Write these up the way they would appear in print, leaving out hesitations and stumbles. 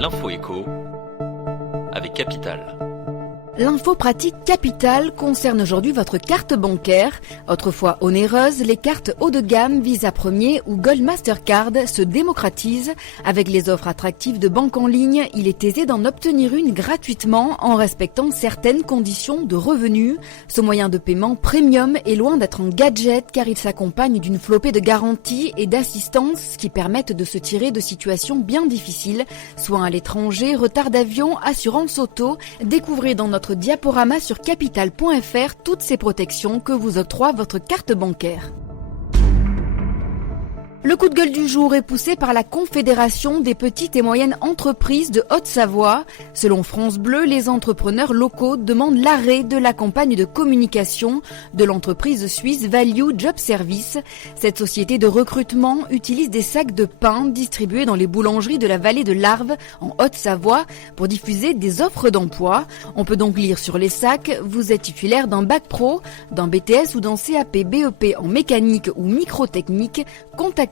L'info éco avec Capital. L'info pratique Capital concerne aujourd'hui votre carte bancaire. Autrefois onéreuse, les cartes haut de gamme Visa Premier ou Gold Mastercard se démocratisent. Avec les offres attractives de banque en ligne, il est aisé d'en obtenir une gratuitement en respectant certaines conditions de revenus. Ce moyen de paiement premium est loin d'être un gadget car il s'accompagne d'une flopée de garanties et d'assistance qui permettent de se tirer de situations bien difficiles, soins à l'étranger, retard d'avion, assurance auto. Découvrez dans notre diaporama sur capital.fr toutes ces protections que vous octroie votre carte bancaire. Le coup de gueule du jour est poussé par la Confédération des petites et moyennes entreprises de Haute-Savoie. Selon France Bleu, les entrepreneurs locaux demandent l'arrêt de la campagne de communication de l'entreprise suisse Value Job Service. Cette société de recrutement utilise des sacs de pain distribués dans les boulangeries de la vallée de l'Arve en Haute-Savoie pour diffuser des offres d'emploi. On peut donc lire sur les sacs: vous êtes titulaire d'un bac pro, d'un BTS ou d'un CAP BEP en mécanique ou microtechnique, contactez-nous.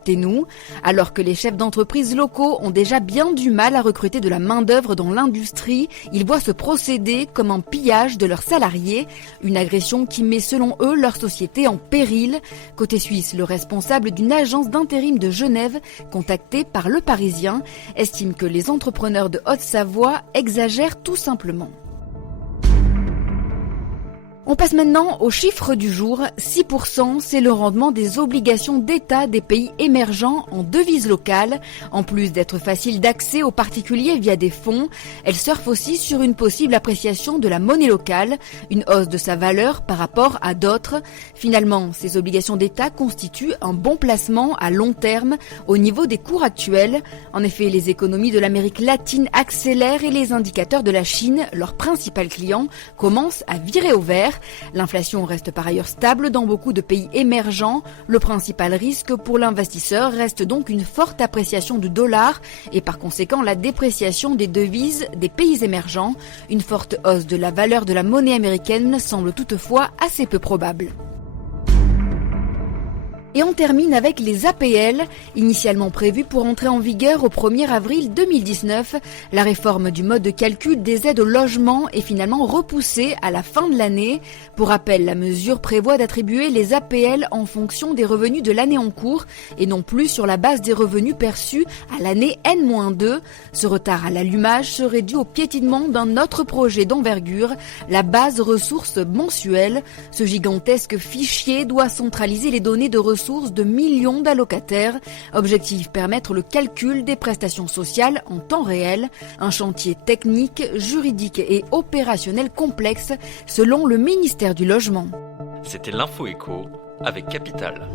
Alors que les chefs d'entreprise locaux ont déjà bien du mal à recruter de la main-d'œuvre dans l'industrie, ils voient ce procédé comme un pillage de leurs salariés, une agression qui met selon eux leur société en péril. Côté suisse, le responsable d'une agence d'intérim de Genève, contacté par Le Parisien, estime que les entrepreneurs de Haute-Savoie exagèrent tout simplement. On passe maintenant aux chiffres du jour. 6%, c'est le rendement des obligations d'État des pays émergents en devise locale. En plus d'être facile d'accès aux particuliers via des fonds, elle surfe aussi sur une possible appréciation de la monnaie locale, une hausse de sa valeur par rapport à d'autres. Finalement, ces obligations d'État constituent un bon placement à long terme au niveau des cours actuels. En effet, les économies de l'Amérique latine accélèrent et les indicateurs de la Chine, leur principal client, commencent à virer au vert. L'inflation reste par ailleurs stable dans beaucoup de pays émergents. Le principal risque pour l'investisseur reste donc une forte appréciation du dollar et par conséquent la dépréciation des devises des pays émergents. Une forte hausse de la valeur de la monnaie américaine semble toutefois assez peu probable. Et on termine avec les APL, initialement prévues pour entrer en vigueur au 1er avril 2019. La réforme du mode de calcul des aides au logement est finalement repoussée à la fin de l'année. Pour rappel, la mesure prévoit d'attribuer les APL en fonction des revenus de l'année en cours et non plus sur la base des revenus perçus à l'année N-2. Ce retard à l'allumage serait dû au piétinement d'un autre projet d'envergure, la base ressources mensuelle. Ce gigantesque fichier doit centraliser les données de ressources de millions d'allocataires. Objectif: permettre le calcul des prestations sociales en temps réel. Un chantier technique, juridique et opérationnel complexe selon le ministère du Logement. C'était l'info éco avec Capital.